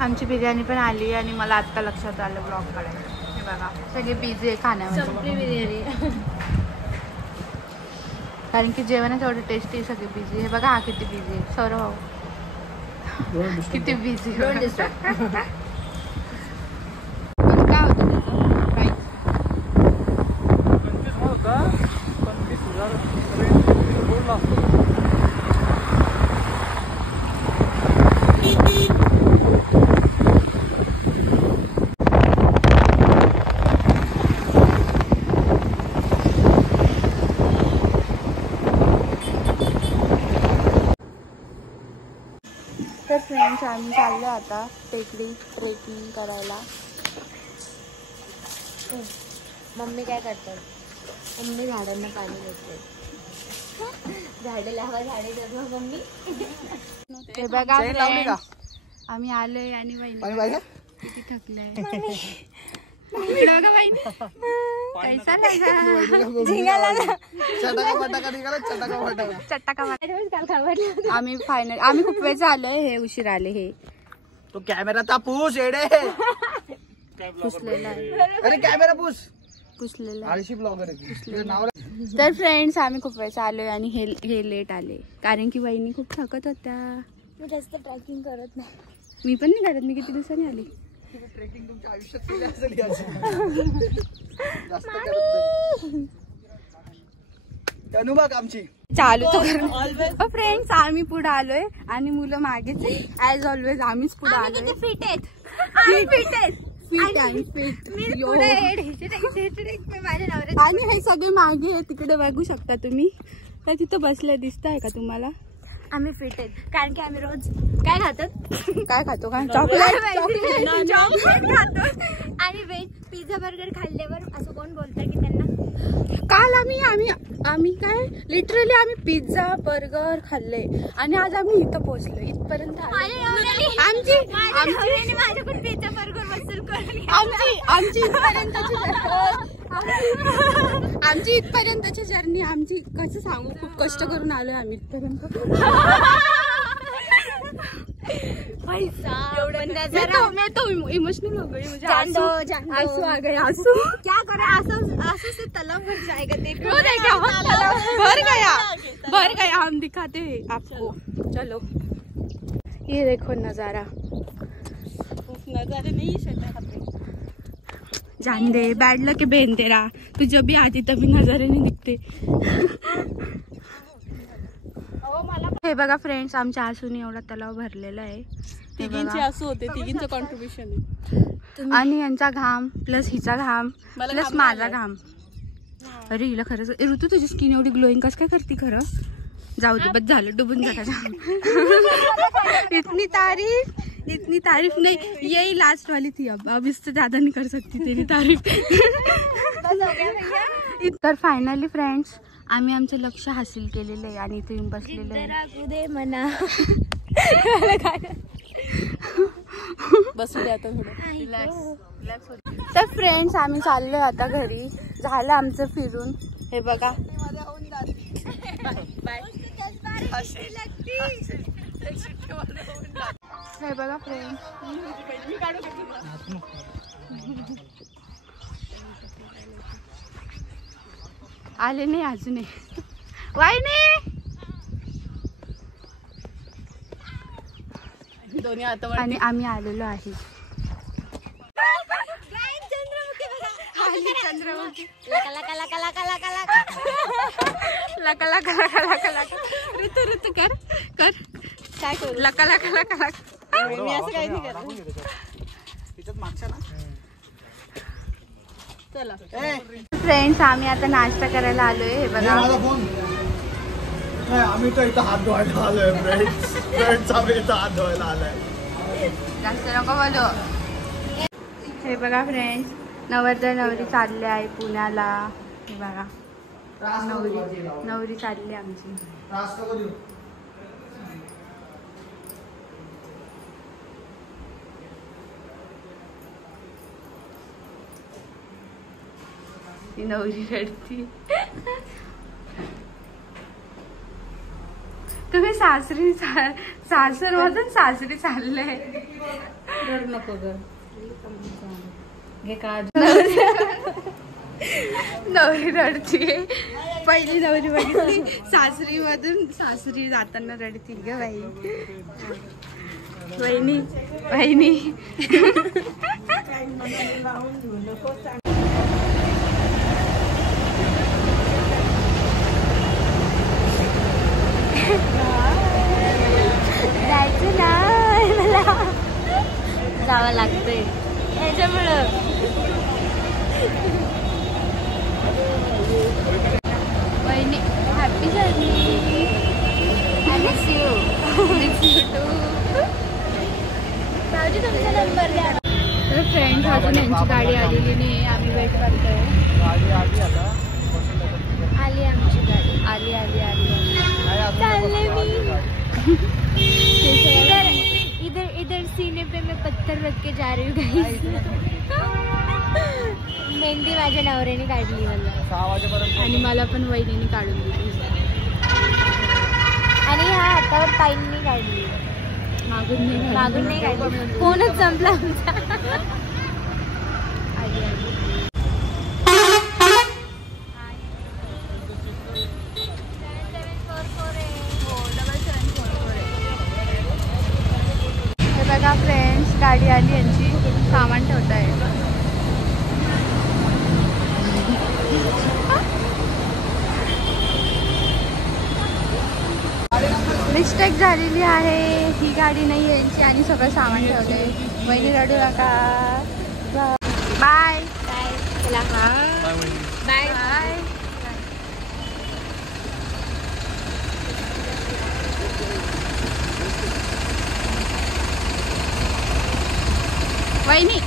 आमची बिर्याणी पण आली आणि मला आता लक्षात आलं ब्लॉग काढायला. हे बघा सगळे बिझी आहे खाण्यामध्ये. संपली बिर्याणी. कारण की जेवणच एवढं टेस्टी, सगळे बिझी. हे बघा हा किती बिझी आहे. सौरव किती बिझी. Don't disturb. काय होतं त्याचं प्राईस? 25,000 तर फ्रेंड्स आम्ही चाललो आता टेकडी ट्रेकिंग करायला. मम्मी काय करतात? मम्मी झाडांना पाणी देते. झाडे लावा, झाडे जगवा मम्मी. हे बघा आम्ही आलोय आणि वहिनी किती थकले. इकडे बघा वहिनी कैसा लगा. चटाका आम्ही फायनल आम्ही खूप वेळ आलोय. हे उशीर आले. हे तो कॅमेरा तापूस येडे पुसलेला आहे. अरे कॅमेरा पूस पुसलेला आहे. आळशी ब्लॉगर आहे. तर फ्रेंड्स आम्ही खूप वेळ आलोय आणि हे लेट आले कारण की वहिनी खूप थकत होत्या. मी जास्त ट्रॅकिंग करत नाही. मी पण नाही करत. मी किती दिवसांनी आली. ट्रेकिंग तुमच्या आयुष्यात केली असेल जास्त करत नाही. अनुभव आमची चालू तर फ्रेंड्स आम्ही पुढे आलोय आणि मुलं मागेच. ऍज ऑलवेज आम्हीच पुढे आलोय. फिट आहेत. आणि हे सगळे मागे तिकडे बघू शकता तुम्ही. तर तिथं बसले दिसत आहे का तुम्हाला? आम्ही फिट आहेत कारण की आम्ही रोज काय खातो काय चॉकलेट खातो. आणि व्हेज पिझ्झा बर्गर खाल्ल्यावर असं कोण बोलतंय की त्यांना काल आम्ही काय लिटरली आम्ही पिझ्झा बर्गर खाल्ले आणि आज आम्ही इथं पोहोचलो. इथपर्यंत माझ्याकडून पिझ्झा बर्गर वसूल करून आमची इथपर्यंतची जर्नी आमची कसं सांगू. खूप कष्ट करून आलोय आम्ही इथपर्यंत. मैं तो इमोशनल हो गई. मुझे आंसू आ गए. आंसू क्या करे. आंसू से तालाब भर जाएगा. देखो भर गया. हम दिखाते हैं आपको. चलो ये देखो नजारा. नजारे नहीं जान दे. बैड लक बेन तेरा. तू जब भी आती तभी नजारे नहीं दिखते. हे बघा फ्रेंड्स आमच्या आसूने एवढा तलाव भरलेला आहे. तिघींचे आसू होते. तिघींचं कॉन्ट्रीब्युशन आहे. आणि यांचा घाम प्लस हिचा घाम प्लस माझा घाम. अरे हिला खरंच ऋतू तुझी स्किन एवढी ग्लोईंग कसं काय करते खरं. जाऊ दे बस झालं. डुबून जाता. इतनी तारीफ नहीं. यही लास्ट वाली थी. अब इससे ज्यादा नहीं कर सकती तेरी तारीफ. तर फायनली फ्रेंड्स आम्ही आमचं लक्ष हासिल केलेलं आहे आणि इथे येऊन बसलेलं आहे. बसू दे आता थोडं. तर फ्रेंड्स आम्ही चाललोय आता घरी. झालं आमचं फिरून. हे बघा हे बघा फ्रेंड्स आले नाही अजून. दोन्ही आता आणि आम्ही आलेलो आहे. चंद्रमुखी ऋतू कर काय करू. लका मी असं काही नाही करत. चला फ्रेंड्स आम्ही आता नाश्ता करायला आलोय. हे बघा आम्ही तर इथं हात धुवायला आलोय. इथं हात धुवायला आलाय. जास्त नको बोलू. हे बघा फ्रेंड्स नवरदेव नवरी चालले आहे पुण्याला. हे बघा नवरी चालली आमची. ती नवरी रडती. तुम्ही सासरी सासर मधून सासरी चालले. रड नको ग घे काढ नवरी रडतीये पहिली नवरी बघितली सासरी मधून सासरी जाताना रडती ग बाई वहिनी वहिनी जायचं नाही मला जावं लागतंय याच्यामुळं वहिनी हॅपी जर्नी मिस यू तुमचा नंबर द्या. तर फ्रेंड्स अजून यांची गाडी आलेली नाही आम्ही वेट करतोय आली आमची गाडी. आली आली आली चालले मी इधर इधर सीने पे मैं पत्थर रख के जा रही हूँ गाइस. मेहंदी माझ्या नवऱ्याने काढली मला आणि मला पण वहिनीने काढून दिली आणि ह्या हातावर पायींनी काढली मागून नाही काढली फोनच संपला आमचा. आली आली हे बघा फ्रेंड्स गाडी आली यांची सामान ठेवत आहे मिस्टेक झालेली आहे ही गाडी नाही यांची आणि सगळं सामान ठेवलंय वहिनी रडू नका बाय बाय चला बाय बाय वहिनी